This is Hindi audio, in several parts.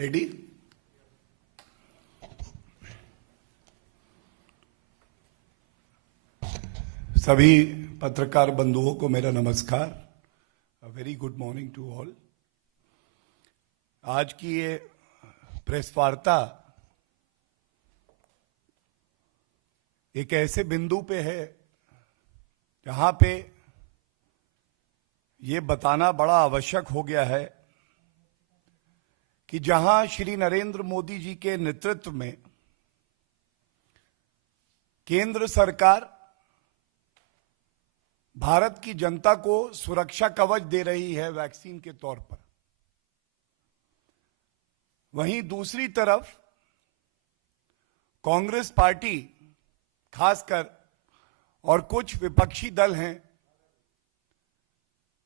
रेडी? सभी पत्रकार बंधुओं को मेरा नमस्कार। A very good morning to all. आज की ये प्रेस वार्ता एक ऐसे बिंदु पे है जहां पे ये बताना बड़ा आवश्यक हो गया है कि जहां श्री नरेंद्र मोदी जी के नेतृत्व में केंद्र सरकार भारत की जनता को सुरक्षा कवच दे रही है वैक्सीन के तौर पर, वहीं दूसरी तरफ कांग्रेस पार्टी खासकर और कुछ विपक्षी दल हैं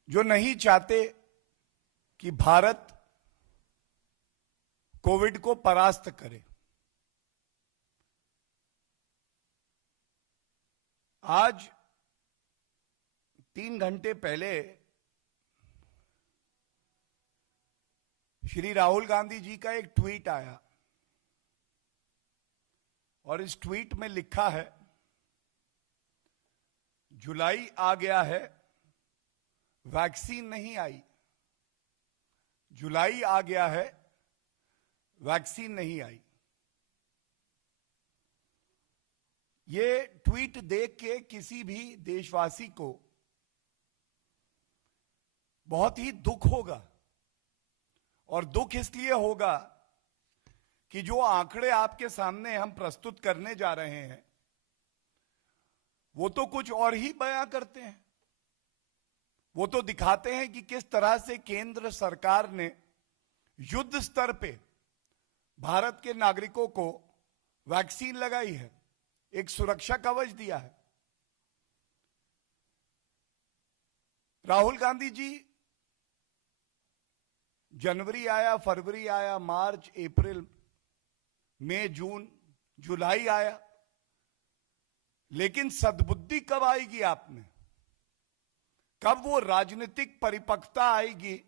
जो नहीं चाहते कि भारत कोविड को परास्त करे। आज 3 घंटे पहले श्री राहुल गांधी जी का एक ट्वीट आया और इस ट्वीट में लिखा है, जुलाई आ गया है, वैक्सीन नहीं आई। जुलाई आ गया है, वैक्सीन नहीं आई। ये ट्वीट देख के किसी भी देशवासी को बहुत ही दुख होगा, और दुख इसलिए होगा कि जो आंकड़े आपके सामने हम प्रस्तुत करने जा रहे हैं वो तो कुछ और ही बयां करते हैं। वो तो दिखाते हैं कि किस तरह से केंद्र सरकार ने युद्ध स्तर पे भारत के नागरिकों को वैक्सीन लगाई है, एक सुरक्षा कवच दिया है। राहुल गांधी जी, जनवरी आया, फरवरी आया, मार्च, अप्रैल, मई, जून, जुलाई आया, लेकिन सद्बुद्धि कब आएगी आप में? कब वो राजनीतिक परिपक्वता आएगी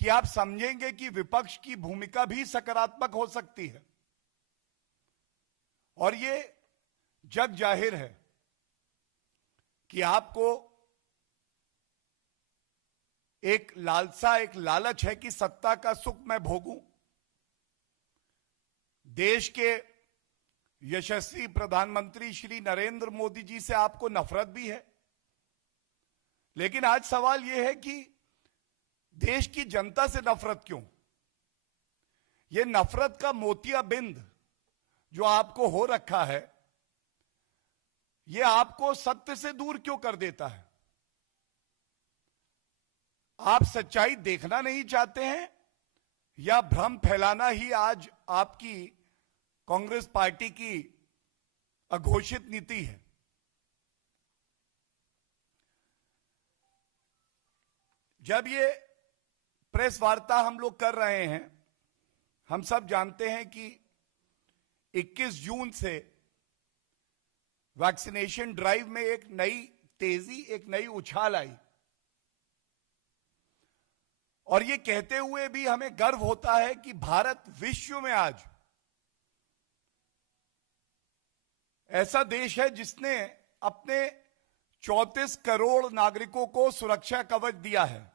कि आप समझेंगे कि विपक्ष की भूमिका भी सकारात्मक हो सकती है? और ये जग जाहिर है कि आपको एक लालसा, एक लालच है कि सत्ता का सुख मैं भोगूं। देश के यशस्वी प्रधानमंत्री श्री नरेंद्र मोदी जी से आपको नफरत भी है, लेकिन आज सवाल यह है कि देश की जनता से नफरत क्यों? यह नफरत का मोतियाबिंद जो आपको हो रखा है, यह आपको सत्य से दूर क्यों कर देता है? आप सच्चाई देखना नहीं चाहते हैं या भ्रम फैलाना ही आज आपकी कांग्रेस पार्टी की अघोषित नीति है? जब ये प्रेस वार्ता हम लोग कर रहे हैं, हम सब जानते हैं कि 21 जून से वैक्सीनेशन ड्राइव में एक नई तेजी, एक नई उछाल आई, और ये कहते हुए भी हमें गर्व होता है कि भारत विश्व में आज ऐसा देश है जिसने अपने 34 करोड़ नागरिकों को सुरक्षा कवच दिया है।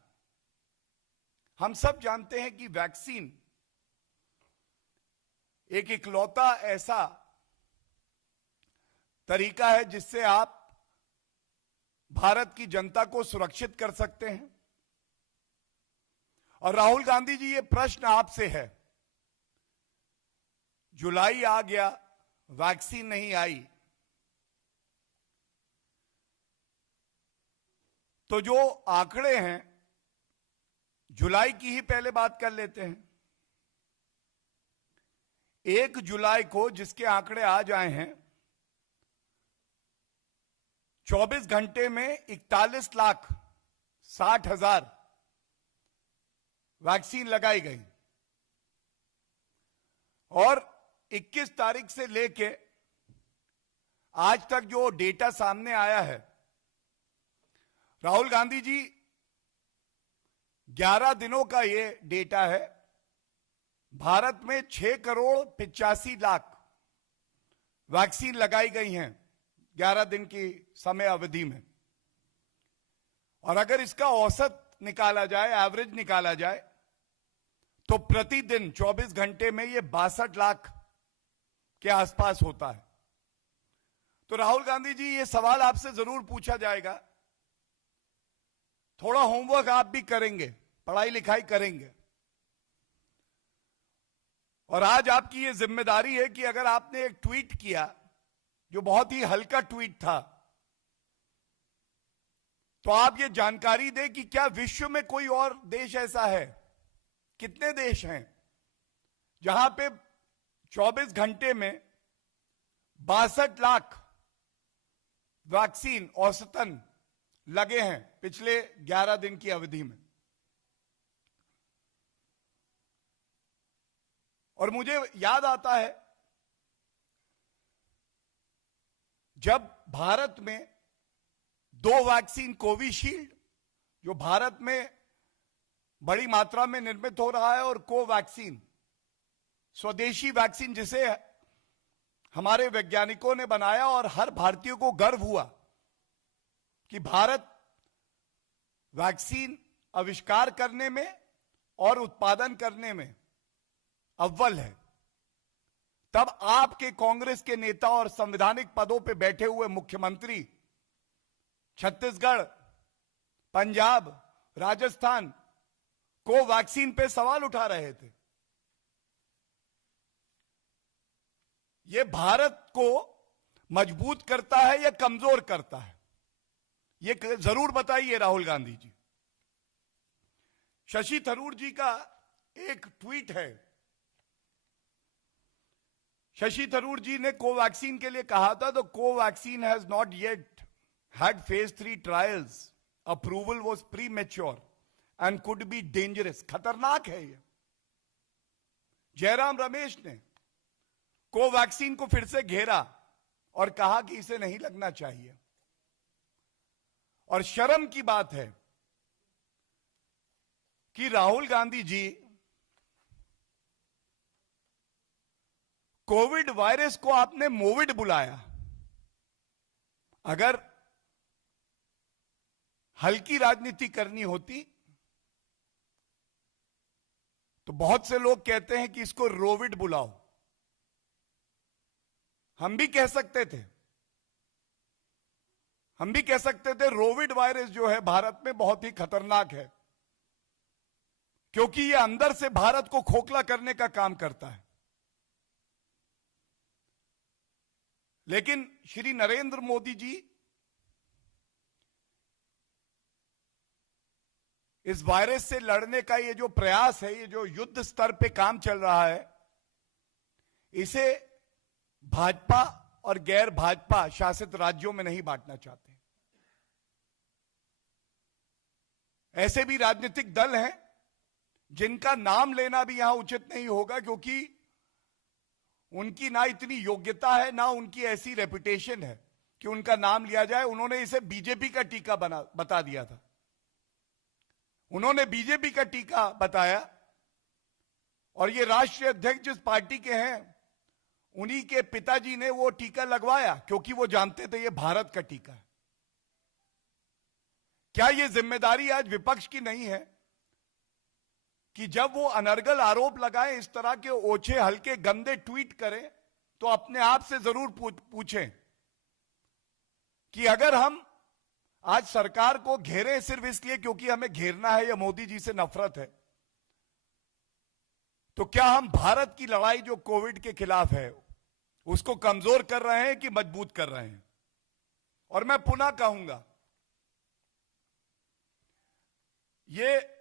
हम सब जानते हैं कि वैक्सीन एक इकलौता ऐसा तरीका है जिससे आप भारत की जनता को सुरक्षित कर सकते हैं। और राहुल गांधी जी, ये प्रश्न आपसे है, जुलाई आ गया, वैक्सीन नहीं आई, तो जो आंकड़े हैं, जुलाई की ही पहले बात कर लेते हैं। 1 जुलाई को जिसके आंकड़े आज आए हैं, 24 घंटे में 41,60,000 वैक्सीन लगाई गई, और 21 तारीख से लेके आज तक जो डेटा सामने आया है, राहुल गांधी जी 11 दिनों का ये डेटा है, भारत में 6,85,00,000 वैक्सीन लगाई गई हैं 11 दिन की समय अवधि में। और अगर इसका औसत निकाला जाए, एवरेज निकाला जाए, तो प्रतिदिन 24 घंटे में ये 62 लाख के आसपास होता है। तो राहुल गांधी जी, ये सवाल आपसे जरूर पूछा जाएगा, थोड़ा होमवर्क आप भी करेंगे, पढ़ाई लिखाई करेंगे, और आज आपकी ये जिम्मेदारी है कि अगर आपने एक ट्वीट किया जो बहुत ही हल्का ट्वीट था, तो आप ये जानकारी दें कि क्या विश्व में कोई और देश ऐसा है, कितने देश हैं जहां पे 24 घंटे में 62 लाख वैक्सीन औसतन लगे हैं पिछले 11 दिन की अवधि में। और मुझे याद आता है जब भारत में 2 वैक्सीन कोविशील्ड, जो भारत में बड़ी मात्रा में निर्मित हो रहा है, और कोवैक्सीन, स्वदेशी वैक्सीन, जिसे हमारे वैज्ञानिकों ने बनाया और हर भारतीय को गर्व हुआ कि भारत वैक्सीन आविष्कार करने में और उत्पादन करने में अव्वल है। तब आपके कांग्रेस के नेता और संवैधानिक पदों पर बैठे हुए मुख्यमंत्री छत्तीसगढ़, पंजाब, राजस्थान कोवैक्सीन पे सवाल उठा रहे थे। यह भारत को मजबूत करता है या कमजोर करता है, यह जरूर बताइए राहुल गांधी जी। शशि थरूर जी का एक ट्वीट है। शशि थरूर जी ने कोवैक्सीन के लिए कहा था, the Covaxin has not yet had phase 3 trials, approval was premature and could be dangerous. खतरनाक है ये। जयराम रमेश ने कोवैक्सीन को फिर से घेरा और कहा कि इसे नहीं लगना चाहिए। और शर्म की बात है कि राहुल गांधी जी कोविड वायरस को आपने मोविड बुलाया। अगर हल्की राजनीति करनी होती तो बहुत से लोग कहते हैं कि इसको रोविड बुलाओ, हम भी कह सकते थे। हम भी कह सकते थे रोविड वायरस जो है भारत में बहुत ही खतरनाक है, क्योंकि यह अंदर से भारत को खोखला करने का काम करता है। लेकिन श्री नरेंद्र मोदी जी इस वायरस से लड़ने का ये जो प्रयास है, ये जो युद्ध स्तर पे काम चल रहा है, इसे भाजपा और गैर भाजपा शासित राज्यों में नहीं बांटना चाहते। ऐसे भी राजनीतिक दल हैं जिनका नाम लेना भी यहां उचित नहीं होगा, क्योंकि उनकी ना इतनी योग्यता है, ना उनकी ऐसी रेपुटेशन है कि उनका नाम लिया जाए। उन्होंने इसे बीजेपी का टीका बता दिया था। उन्होंने बीजेपी का टीका बताया, और ये राष्ट्रीय अध्यक्ष जिस पार्टी के हैं उन्हीं के पिताजी ने वो टीका लगवाया, क्योंकि वो जानते थे ये भारत का टीका है। क्या ये जिम्मेदारी आज विपक्ष की नहीं है कि जब वो अनर्गल आरोप लगाएं, इस तरह के ओछे हल्के गंदे ट्वीट करें, तो अपने आप से जरूर पूछें कि अगर हम आज सरकार को घेरें सिर्फ इसलिए क्योंकि हमें घेरना है या मोदी जी से नफरत है, तो क्या हम भारत की लड़ाई जो कोविड के खिलाफ है उसको कमजोर कर रहे हैं कि मजबूत कर रहे हैं? और मैं पुनः कहूंगा, ये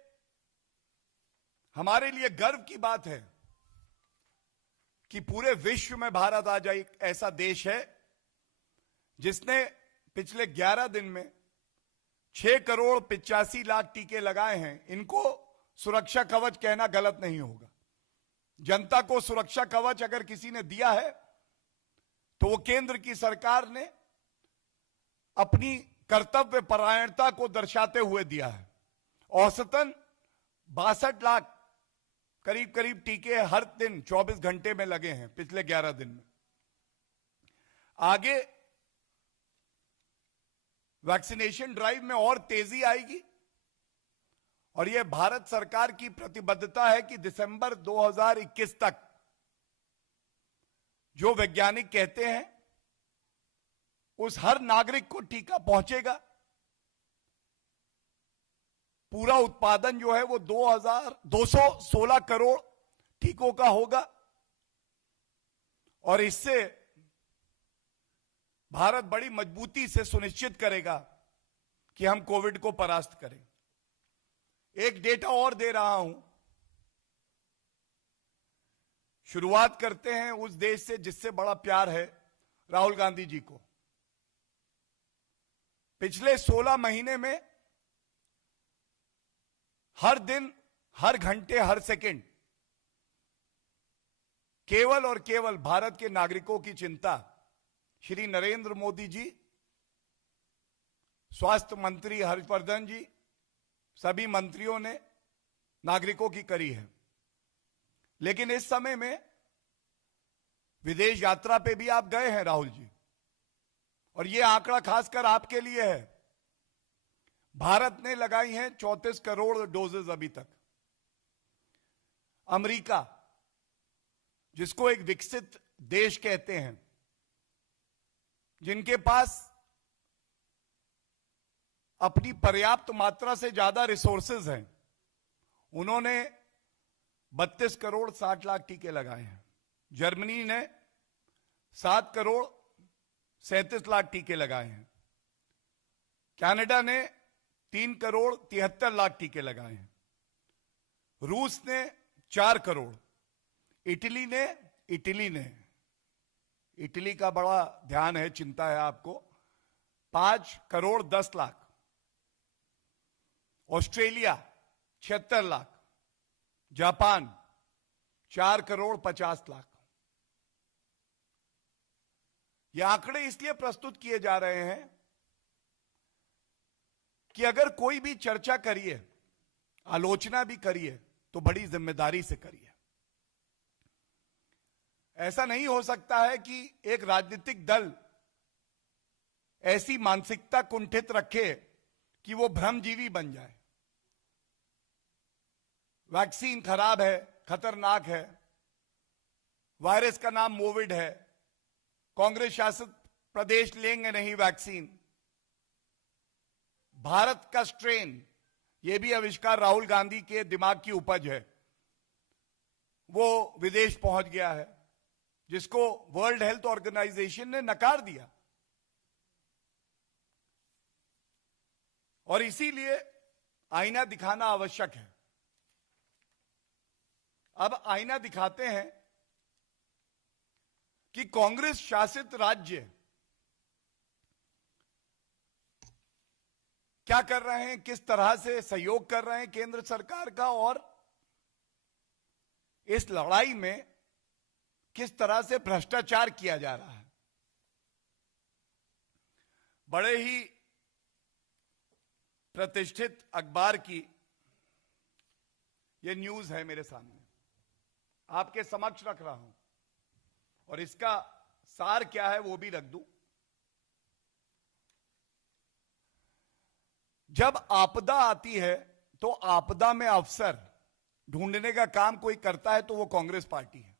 हमारे लिए गर्व की बात है कि पूरे विश्व में भारत आज एक ऐसा देश है जिसने पिछले 11 दिन में 6,85,00,000 टीके लगाए हैं। इनको सुरक्षा कवच कहना गलत नहीं होगा। जनता को सुरक्षा कवच अगर किसी ने दिया है तो वो केंद्र की सरकार ने अपनी कर्तव्य परायणता को दर्शाते हुए दिया है। औसतन 62 लाख करीब करीब टीके हर दिन 24 घंटे में लगे हैं पिछले 11 दिन में। आगे वैक्सीनेशन ड्राइव में और तेजी आएगी और यह भारत सरकार की प्रतिबद्धता है कि दिसंबर 2021 तक जो वैज्ञानिक कहते हैं उस हर नागरिक को टीका पहुंचेगा। पूरा उत्पादन जो है वो 2216 करोड़ टीकों का होगा और इससे भारत बड़ी मजबूती से सुनिश्चित करेगा कि हम कोविड को परास्त करें। एक डेटा और दे रहा हूं। शुरुआत करते हैं उस देश से जिससे बड़ा प्यार है राहुल गांधी जी को। पिछले 16 महीने में हर दिन, हर घंटे, हर सेकंड केवल और केवल भारत के नागरिकों की चिंता श्री नरेंद्र मोदी जी, स्वास्थ्य मंत्री हर्षवर्धन जी, सभी मंत्रियों ने नागरिकों की करी है। लेकिन इस समय में विदेश यात्रा पे भी आप गए हैं राहुल जी, और यह आंकड़ा खासकर आपके लिए है। भारत ने लगाई हैं 34 करोड़ डोजेस अभी तक। अमेरिका, जिसको एक विकसित देश कहते हैं, जिनके पास अपनी पर्याप्त मात्रा से ज्यादा रिसोर्सेज हैं, उन्होंने 32 करोड़ 60 लाख टीके लगाए हैं। जर्मनी ने 7 करोड़ 37 लाख टीके लगाए हैं। कनाडा ने 3 करोड़ 73 लाख टीके लगाए हैं। रूस ने 4 करोड़। इटली का बड़ा ध्यान है, चिंता है आपको, 5 करोड़ 10 लाख। ऑस्ट्रेलिया 76 लाख। जापान 4 करोड़ 50 लाख। ये आंकड़े इसलिए प्रस्तुत किए जा रहे हैं कि अगर कोई भी चर्चा करिए, आलोचना भी करिए, तो बड़ी जिम्मेदारी से करिए। ऐसा नहीं हो सकता है कि एक राजनीतिक दल ऐसी मानसिकता कुंठित रखे कि वो भ्रमजीवी बन जाए। वैक्सीन खराब है, खतरनाक है, वायरस का नाम कोविड है, कांग्रेस शासित प्रदेश लेंगे नहीं वैक्सीन। भारत का स्ट्रेन, यह भी आविष्कार राहुल गांधी के दिमाग की उपज है, वो विदेश पहुंच गया है, जिसको वर्ल्ड हेल्थ ऑर्गेनाइजेशन ने नकार दिया। और इसीलिए आईना दिखाना आवश्यक है। अब आईना दिखाते हैं कि कांग्रेस शासित राज्य क्या कर रहे हैं, किस तरह से सहयोग कर रहे हैं केंद्र सरकार का, और इस लड़ाई में किस तरह से भ्रष्टाचार किया जा रहा है। बड़े ही प्रतिष्ठित अखबार की यह न्यूज है मेरे सामने, आपके समक्ष रख रहा हूं, और इसका सार क्या है वो भी रख दूं। जब आपदा आती है तो आपदा में अवसर ढूंढने का काम कोई करता है तो वो कांग्रेस पार्टी है।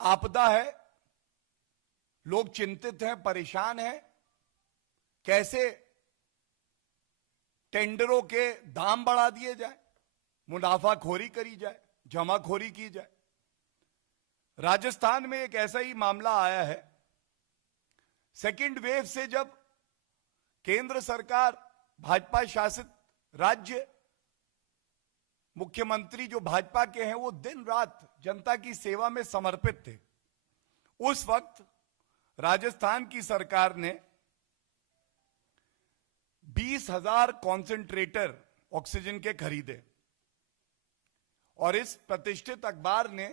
आपदा है, लोग चिंतित हैं, परेशान हैं, कैसे टेंडरों के दाम बढ़ा दिए जाए, मुनाफाखोरी करी जाए, जमाखोरी की जाए। राजस्थान में एक ऐसा ही मामला आया है। सेकेंड वेव से जब केंद्र सरकार, भाजपा शासित राज्य, मुख्यमंत्री जो भाजपा के हैं, वो दिन रात जनता की सेवा में समर्पित थे। उस वक्त राजस्थान की सरकार ने 20,000 कॉन्सेंट्रेटर ऑक्सीजन के खरीदे, और इस प्रतिष्ठित अखबार ने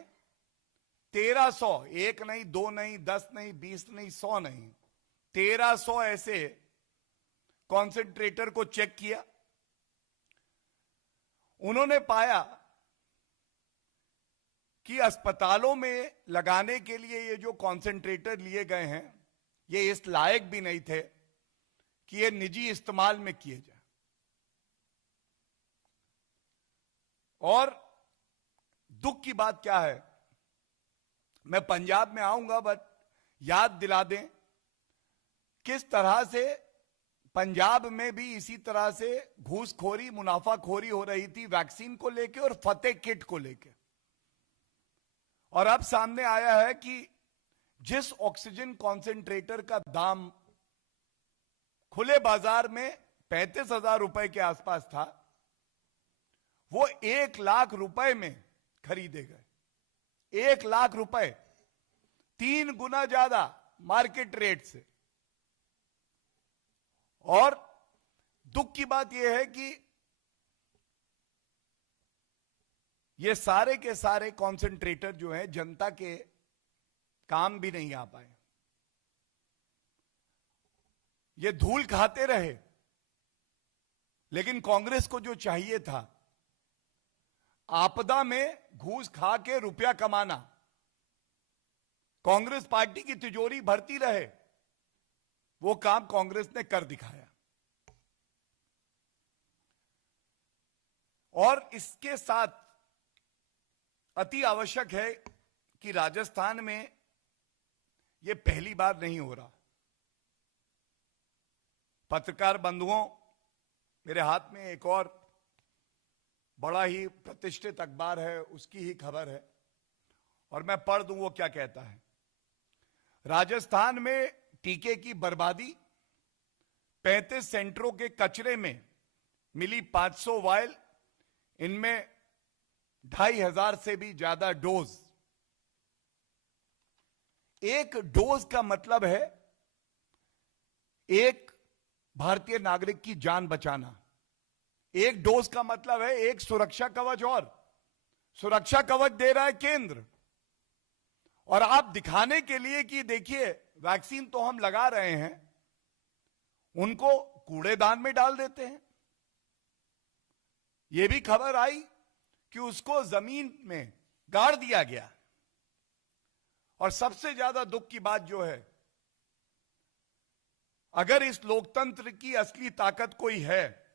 1300, 1 नहीं, 2 नहीं, 10 नहीं, 20 नहीं, 100 नहीं, 1300 ऐसे कॉन्सेंट्रेटर को चेक किया। उन्होंने पाया कि अस्पतालों में लगाने के लिए ये जो कॉन्सेंट्रेटर लिए गए हैं, ये इस लायक भी नहीं थे कि ये निजी इस्तेमाल में किए जाए। और दुख की बात क्या है, मैं पंजाब में आऊंगा, बट याद दिला दें किस तरह से पंजाब में भी इसी तरह से घूसखोरी, मुनाफाखोरी हो रही थी वैक्सीन को लेके और फतेह किट को लेके। और अब सामने आया है कि जिस ऑक्सीजन कॉन्सेंट्रेटर का दाम खुले बाजार में 35,000 रुपए के आसपास था, वो 1 लाख रुपए में खरीदे गए। 1 लाख रुपए, 3 गुना ज्यादा मार्केट रेट से। और दुख की बात यह है कि ये सारे के सारे कॉन्सेंट्रेटर जो है जनता के काम भी नहीं आ पाए। ये धूल खाते रहे, लेकिन कांग्रेस को जो चाहिए था आपदा में घूस खा के रुपया कमाना, कांग्रेस पार्टी की तिजोरी भरती रहे, वो काम कांग्रेस ने कर दिखाया। और इसके साथ अति आवश्यक है कि राजस्थान में यह पहली बार नहीं हो रहा। पत्रकार बंधुओं, मेरे हाथ में एक और बड़ा ही प्रतिष्ठित अखबार है, उसकी ही खबर है, और मैं पढ़ दूं वो क्या कहता है। राजस्थान में टीके की बर्बादी, 35 सेंटरों के कचरे में मिली 500 वायल, इनमें 2,500 से भी ज्यादा डोज। एक डोज का मतलब है एक भारतीय नागरिक की जान बचाना। एक डोज का मतलब है एक सुरक्षा कवच, और सुरक्षा कवच दे रहा है केंद्र। और आप दिखाने के लिए कि देखिए वैक्सीन तो हम लगा रहे हैं, उनको कूड़ेदान में डाल देते हैं। यह भी खबर आई कि उसको जमीन में गाड़ दिया गया। और सबसे ज्यादा दुख की बात जो है, अगर इस लोकतंत्र की असली ताकत कोई है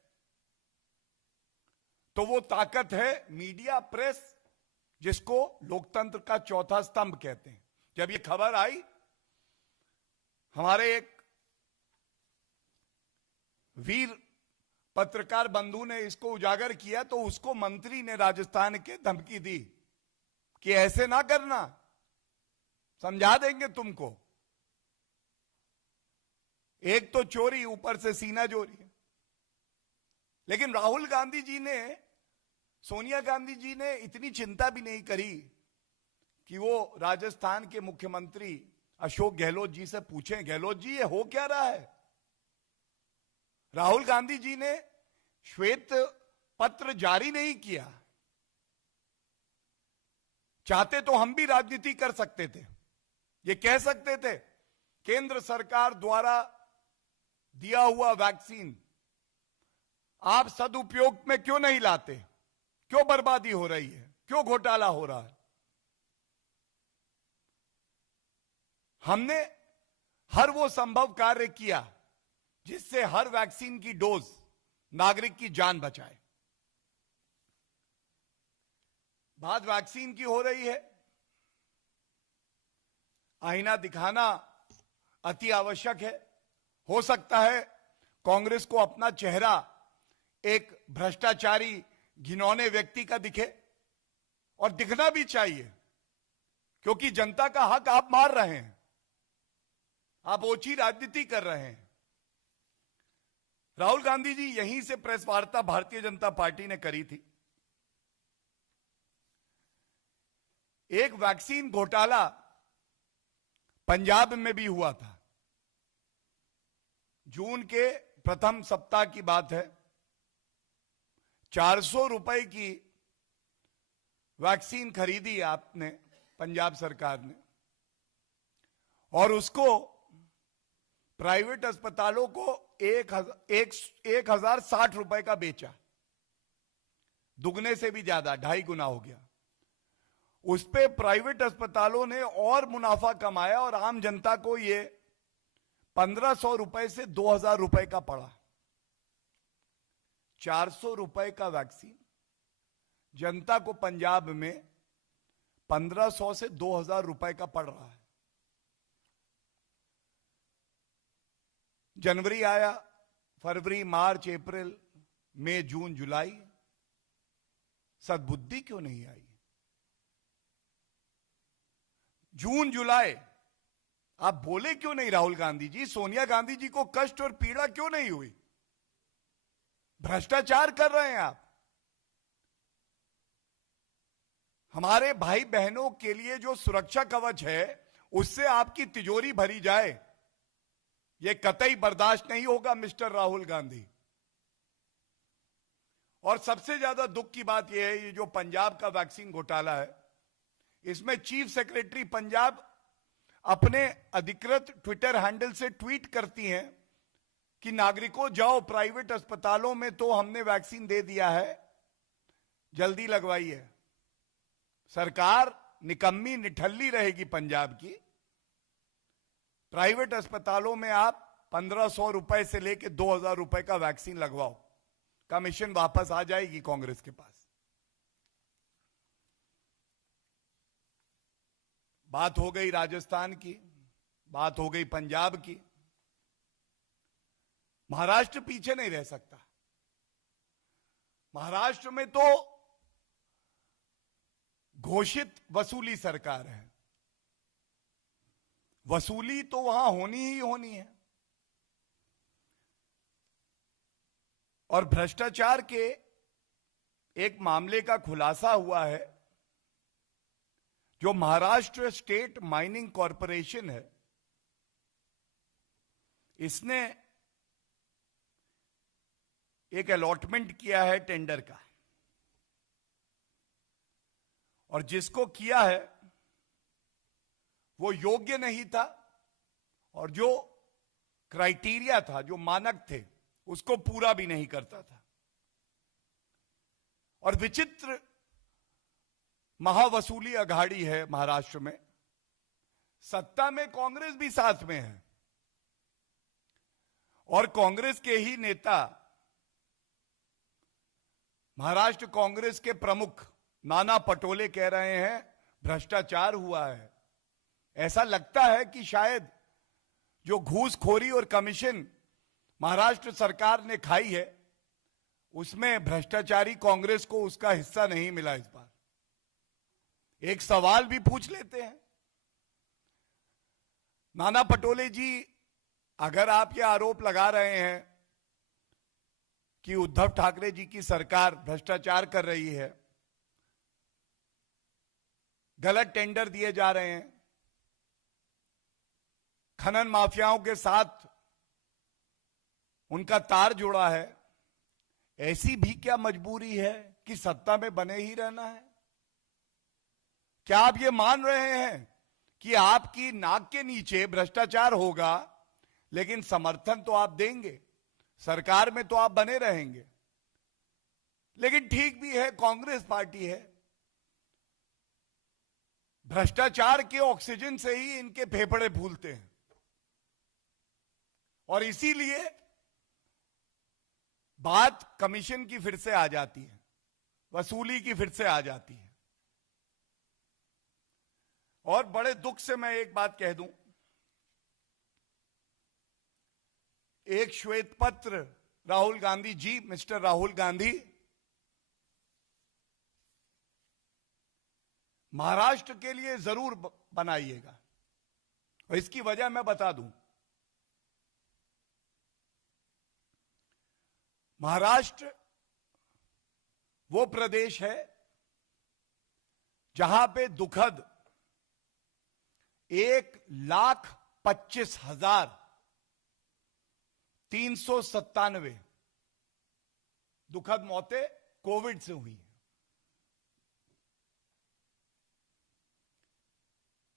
तो वो ताकत है मीडिया, प्रेस, जिसको लोकतंत्र का चौथा स्तंभ कहते हैं। जब ये खबर आई, हमारे एक वीर पत्रकार बंधु ने इसको उजागर किया, तो उसको मंत्री ने राजस्थान के धमकी दी कि ऐसे ना करना, समझा देंगे तुमको। एक तो चोरी, ऊपर से सीना चोरी। लेकिन राहुल गांधी जी ने, सोनिया गांधी जी ने इतनी चिंता भी नहीं करी कि वो राजस्थान के मुख्यमंत्री अशोक गहलोत जी से पूछें, गहलोत जी ये हो क्या रहा है। राहुल गांधी जी ने श्वेत पत्र जारी नहीं किया। चाहते तो हम भी राजनीति कर सकते थे, ये कह सकते थे केंद्र सरकार द्वारा दिया हुआ वैक्सीन आप सदुपयोग में क्यों नहीं लाते, क्यों बर्बादी हो रही है, क्यों घोटाला हो रहा है। हमने हर वो संभव कार्य किया जिससे हर वैक्सीन की डोज नागरिक की जान बचाए। बात वैक्सीन की हो रही है, आईना दिखाना अति आवश्यक है। हो सकता है कांग्रेस को अपना चेहरा एक भ्रष्टाचारी, घिनौने व्यक्ति का दिखे, और दिखना भी चाहिए, क्योंकि जनता का हक आप मार रहे हैं, आप ओछी राजनीति कर रहे हैं। राहुल गांधी जी यहीं से प्रेस वार्ता भारतीय जनता पार्टी ने करी थी। एक वैक्सीन घोटाला पंजाब में भी हुआ था। जून के प्रथम सप्ताह की बात है। 400 रुपए की वैक्सीन खरीदी आपने, पंजाब सरकार ने, और उसको प्राइवेट अस्पतालों को 1,060 रुपए का बेचा। दुगने से भी ज्यादा, 2.5 गुना हो गया। उस पे प्राइवेट अस्पतालों ने और मुनाफा कमाया और आम जनता को ये 1500 रुपए से 2000 रुपए का पड़ा। 400 रुपए का वैक्सीन जनता को पंजाब में 1500 से 2000 रुपए का पड़ रहा है। जनवरी आया, फरवरी, मार्च, अप्रैल, मई, जून, जुलाई, सद्बुद्धि क्यों नहीं आई? जून जुलाई आप बोले क्यों नहीं राहुल गांधी जी? सोनिया गांधी जी को कष्ट और पीड़ा क्यों नहीं हुई? भ्रष्टाचार कर रहे हैं आप। हमारे भाई बहनों के लिए जो सुरक्षा कवच है उससे आपकी तिजोरी भरी जाए, यह कतई बर्दाश्त नहीं होगा मिस्टर राहुल गांधी। और सबसे ज्यादा दुख की बात यह है, ये जो पंजाब का वैक्सीन घोटाला है, इसमें चीफ सेक्रेटरी पंजाब अपने अधिकृत ट्विटर हैंडल से ट्वीट करती हैं कि नागरिकों जाओ प्राइवेट अस्पतालों में, तो हमने वैक्सीन दे दिया है, जल्दी लगवाइए। सरकार निकम्मी निठल्ली रहेगी पंजाब की। प्राइवेट अस्पतालों में आप 1500 रुपए से लेकर 2000 रुपए का वैक्सीन लगवाओ, कमीशन वापस आ जाएगी कांग्रेस के पास। बात हो गई राजस्थान की, बात हो गई पंजाब की। महाराष्ट्र पीछे नहीं रह सकता। महाराष्ट्र में तो घोषित वसूली सरकार है, वसूली तो वहां होनी ही होनी है। और भ्रष्टाचार के एक मामले का खुलासा हुआ है। जो महाराष्ट्र स्टेट माइनिंग कॉरपोरेशन है, इसने एक अलॉटमेंट किया है टेंडर का, और जिसको किया है वो योग्य नहीं था, और जो क्राइटेरिया था, जो मानक थे, उसको पूरा भी नहीं करता था। और विचित्र महावसूली अघाड़ी है महाराष्ट्र में। सत्ता में कांग्रेस भी साथ में है, और कांग्रेस के ही नेता, महाराष्ट्र कांग्रेस के प्रमुख नाना पटोले कह रहे हैं भ्रष्टाचार हुआ है। ऐसा लगता है कि शायद जो घूसखोरी और कमीशन महाराष्ट्र सरकार ने खाई है, उसमें भ्रष्टाचारी कांग्रेस को उसका हिस्सा नहीं मिला इस बार। एक सवाल भी पूछ लेते हैं, नाना पटोले जी, अगर आप यह आरोप लगा रहे हैं कि उद्धव ठाकरे जी की सरकार भ्रष्टाचार कर रही है, गलत टेंडर दिए जा रहे हैं, खनन माफियाओं के साथ उनका तार जुड़ा है, ऐसी भी क्या मजबूरी है कि सत्ता में बने ही रहना है? क्या आप ये मान रहे हैं कि आपकी नाक के नीचे भ्रष्टाचार होगा, लेकिन समर्थन तो आप देंगे, सरकार में तो आप बने रहेंगे? लेकिन ठीक भी है, कांग्रेस पार्टी है, भ्रष्टाचार के ऑक्सीजन से ही इनके फेफड़े फूलते हैं, और इसीलिए बात कमीशन की फिर से आ जाती है, वसूली की फिर से आ जाती है। और बड़े दुख से मैं एक बात कह दूं, एक श्वेत पत्र राहुल गांधी जी, मिस्टर राहुल गांधी, महाराष्ट्र के लिए जरूर बनाइएगा, और इसकी वजह मैं बता दूं। महाराष्ट्र वो प्रदेश है जहां पे दुखद 1,25,397 दुखद मौतें कोविड से हुई हैं।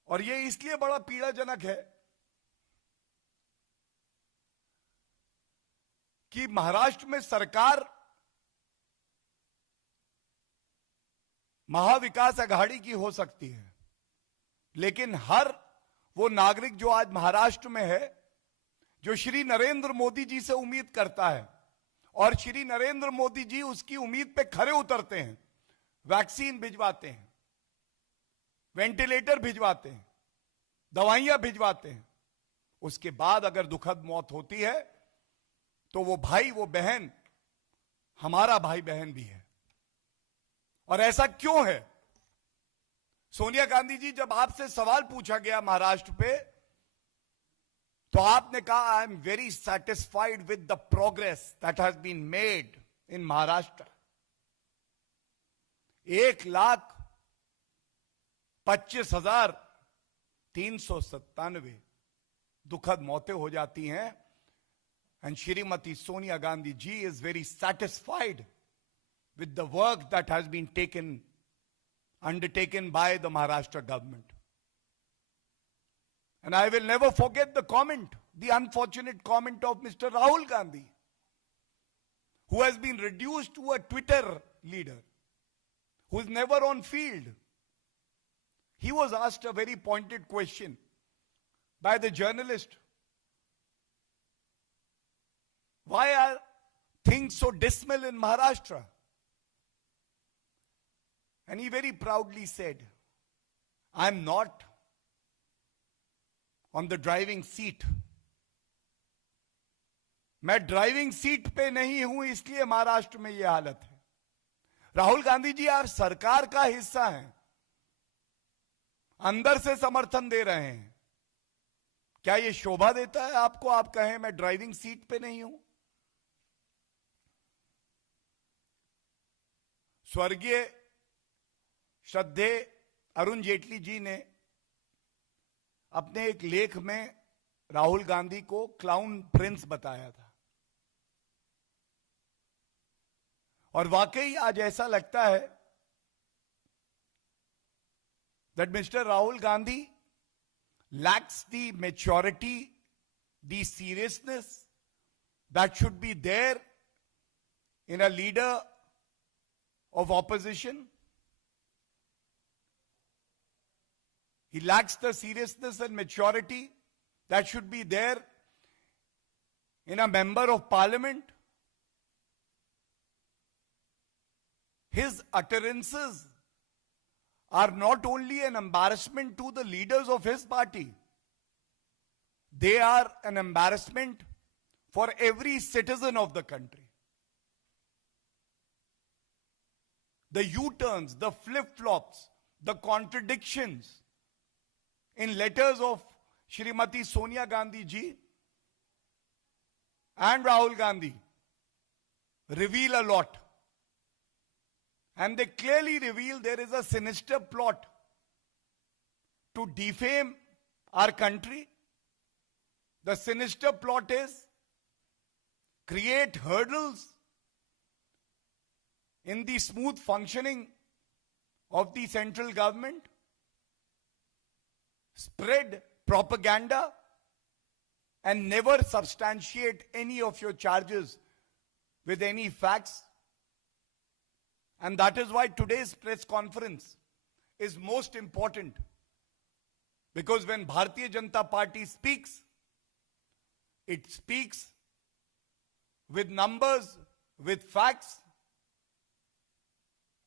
और ये इसलिए बड़ा पीड़ाजनक है कि महाराष्ट्र में सरकार महाविकास अघाड़ी की हो सकती है, लेकिन हर वो नागरिक जो आज महाराष्ट्र में है, जो श्री नरेंद्र मोदी जी से उम्मीद करता है, और श्री नरेंद्र मोदी जी उसकी उम्मीद पे खरे उतरते हैं, वैक्सीन भिजवाते हैं, वेंटिलेटर भिजवाते हैं, दवाइयां भिजवाते हैं, उसके बाद अगर दुखद मौत होती है तो वो भाई वो बहन हमारा भाई बहन भी है। और ऐसा क्यों है? सोनिया गांधी जी, जब आपसे सवाल पूछा गया महाराष्ट्र पे, तो आपने कहा I am very satisfied with the progress that has been made in Maharashtra. 1,25,397 दुखद मौतें हो जाती हैं, and Shrimati Sonia Gandhi ji is very satisfied with the work that has been undertaken by the Maharashtra government. And I will never forget the unfortunate comment of Mr. Rahul Gandhi, who has been reduced to a Twitter leader, who is never on field. He was asked a very pointed question by the journalist. Why are things so dismal in Maharashtra? And he very proudly said, I am not on the driving seat. मैं ड्राइविंग सीट पे नहीं हूं, इसलिए महाराष्ट्र में यह हालत है। राहुल गांधी जी आप सरकार का हिस्सा हैं, अंदर से समर्थन दे रहे हैं, क्या यह शोभा देता है आपको? आप कहें मैं ड्राइविंग सीट पे नहीं हूं। स्वर्गीय श्रद्धेय अरुण जेटली जी ने अपने एक लेख में राहुल गांधी को क्लाउन प्रिंस बताया था, और वाकई आज ऐसा लगता है that Mr. Rahul Gandhi lacks the maturity, the seriousness that should be there in a leader of opposition. He lacks the seriousness and maturity that should be there in a member of parliament. His utterances are not only an embarrassment to the leaders of his party, they are an embarrassment for every citizen of the country. The U-turns, the flip-flops, the contradictions in letters of Shrimati Sonia Gandhi ji and Rahul Gandhi reveal a lot. And they clearly reveal there is a sinister plot to defame our country. The sinister plot is create hurdles in the smooth functioning of the central government, spread propaganda, and never substantiate any of your charges with any facts. And that is why today's press conference is most important. Because when Bharatiya Janata Party speaks, it speaks with numbers, with facts,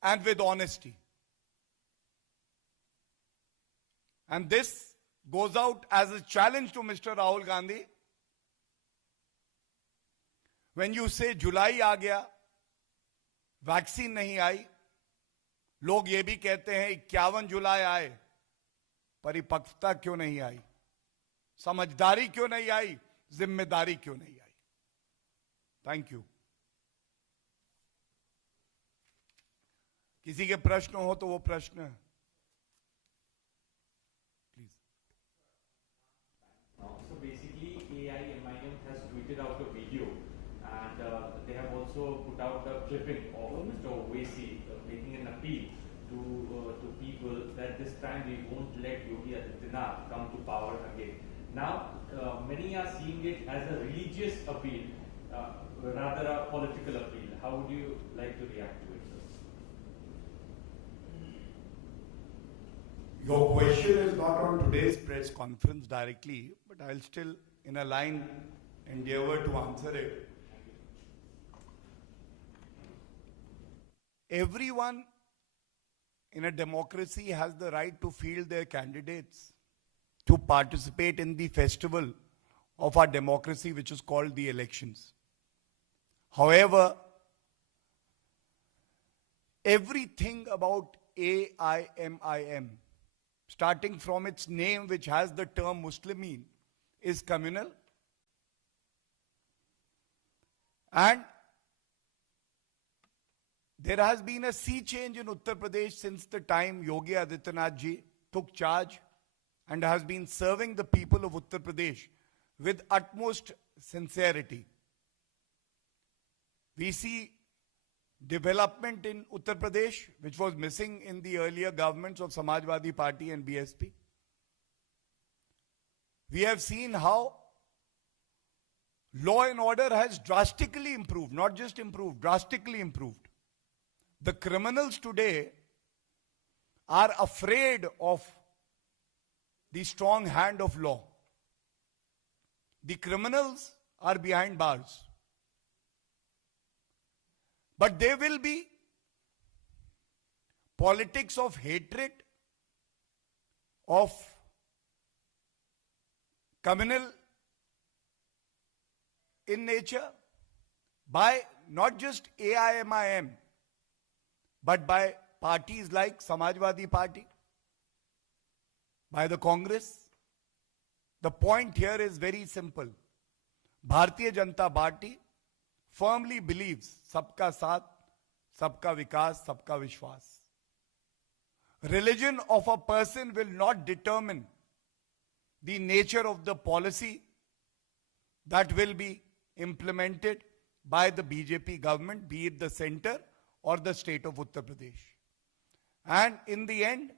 and with honesty. And this goes out as a challenge to Mr. Rahul Gandhi. When you say July आ गया, वैक्सीन नहीं आई, लोग ये भी कहते हैं 51 जुलाई आए, परिपक्वता क्यों नहीं आई, समझदारी क्यों नहीं आई, जिम्मेदारी क्यों नहीं आई? Thank you. किसी के प्रश्न हो तो वो प्रश्न please. So basically AIMIM has tweeted out a video, and they have also put out a clipping of Mr. Owaisi making an appeal to people that this time we won't let Yogi Adityanath come to power again. Now, many are seeing it as a religious appeal, rather a political appeal. How would you like to react to it, sir? Your question is not on today's press conference directly, but I'll still, in a line, endeavor to answer it. Everyone in a democracy has the right to field their candidates to participate in the festival of our democracy, which is called the elections. However, everything about AIMIM, starting from its name, which has the term Muslimin, is communal. And there has been a sea change in Uttar Pradesh since the time Yogi Adityanath ji took charge and has been serving the people of Uttar Pradesh with utmost sincerity. We see development in Uttar Pradesh, which was missing in the earlier governments of Samajwadi Party and BSP. We have seen how law and order has drastically improved, not just improved, drastically improved. The criminals today are afraid of the strong hand of law. The criminals are behind bars. But there will be politics of hatred, of communal in nature, by not just AIMIM, but by parties like Samajwadi Party, by the Congress. The point here is very simple. Bharatiya Janata Party firmly believes sabka saath, sabka vikas, sabka vishwas. Religion of a person will not determine the nature of the policy that will be implemented by the BJP government, be it the center or the state of Uttar Pradesh. And in the end,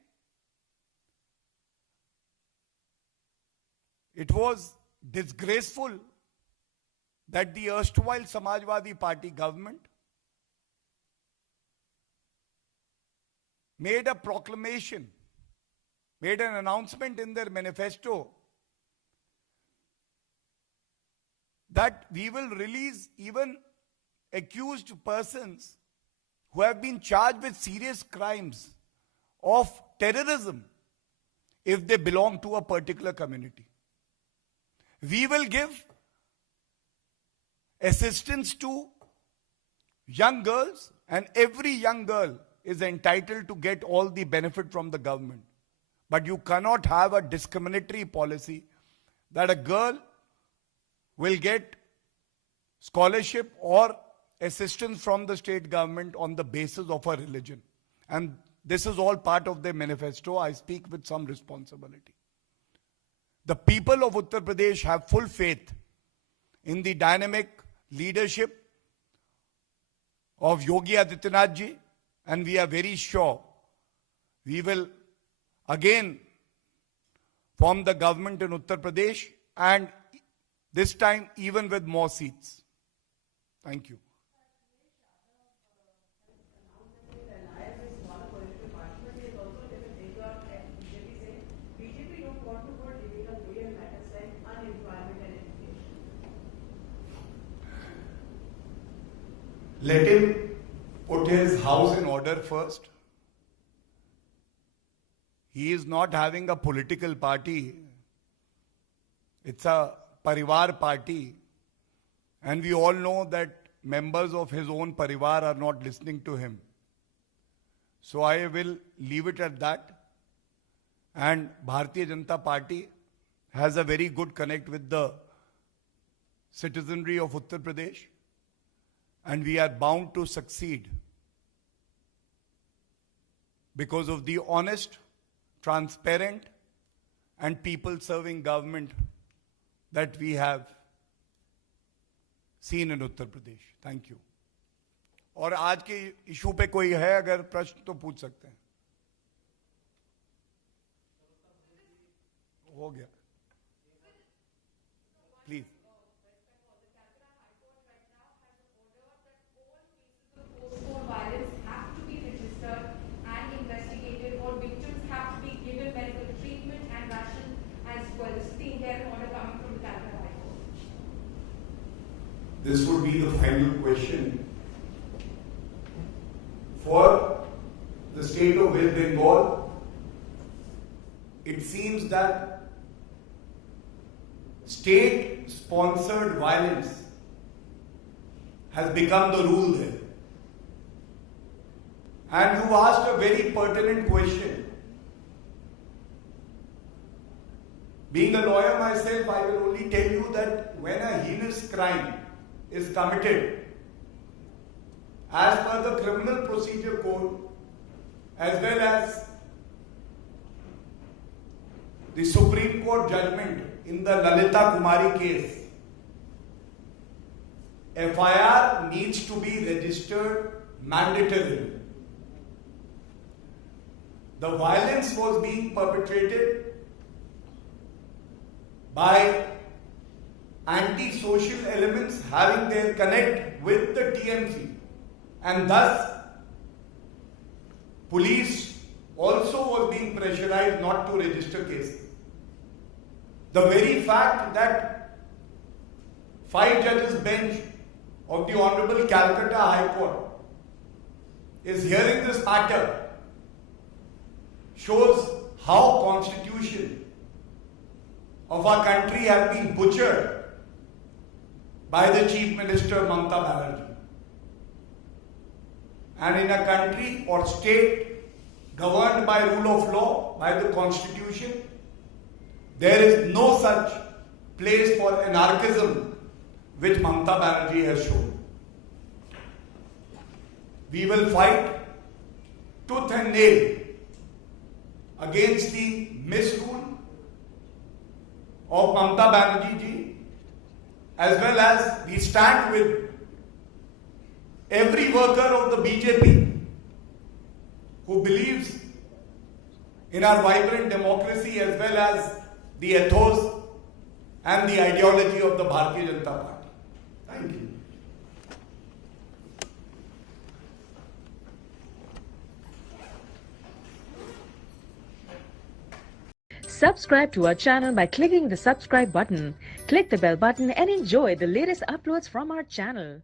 it was disgraceful that the erstwhile Samajwadi Party government made a proclamation, made an announcement in their manifesto that we will release even accused persons who have been charged with serious crimes of terrorism if they belong to a particular community. We will give assistance to young girls, and every young girl is entitled to get all the benefit from the government. But you cannot have a discriminatory policy that a girl will get scholarship or assistance from the state government on the basis of her religion. And this is all part of their manifesto. I speak with some responsibility. The people of Uttar Pradesh have full faith in the dynamic leadership of Yogi Adityanath ji, and we are very sure we will again form the government in Uttar Pradesh, and this time even with more seats. Thank you. Let him put his house in order first. He is not having a political party. It's a Parivar party. And we all know that members of his own Parivar are not listening to him. So I will leave it at that. And Bharatiya Janata Party has a very good connect with the citizenry of Uttar Pradesh. And we are bound to succeed because of the honest, transparent, and people-serving government that we have seen in Uttar Pradesh. Thank you. और आज के इशू पे कोई है अगर प्रश्न तो पूछ सकते हैं. हो गया. Please. Violence have to be registered and investigated, or victims have to be given benefit this would be the final question for the state of West Bengal. It seems that state-sponsored violence has become the rule there. And you asked a very pertinent question. Being a lawyer myself, I will only tell you that when a heinous crime is committed, as per the Criminal Procedure Code, as well as the Supreme Court judgment in the Lalita Kumari case, FIR needs to be registered mandatorily. The violence was being perpetrated by anti-social elements having their connect with the TMC, and thus police also was being pressurized not to register cases. The very fact that 5 judges bench of the Honorable Calcutta High Court is hearing this matter shows how Constitution of our country has been butchered by the Chief Minister Mamata Banerjee. And in a country or state governed by rule of law, by the Constitution, there is no such place for anarchism which Mamata Banerjee has shown. We will fight tooth and nail against the misrule of Mamata Banerjee ji, as well as we stand with every worker of the BJP who believes in our vibrant democracy as well as the ethos and the ideology of the Bharatiya Janata Party. Thank you. Subscribe to our channel by clicking the subscribe button. Click the bell button and enjoy the latest uploads from our channel.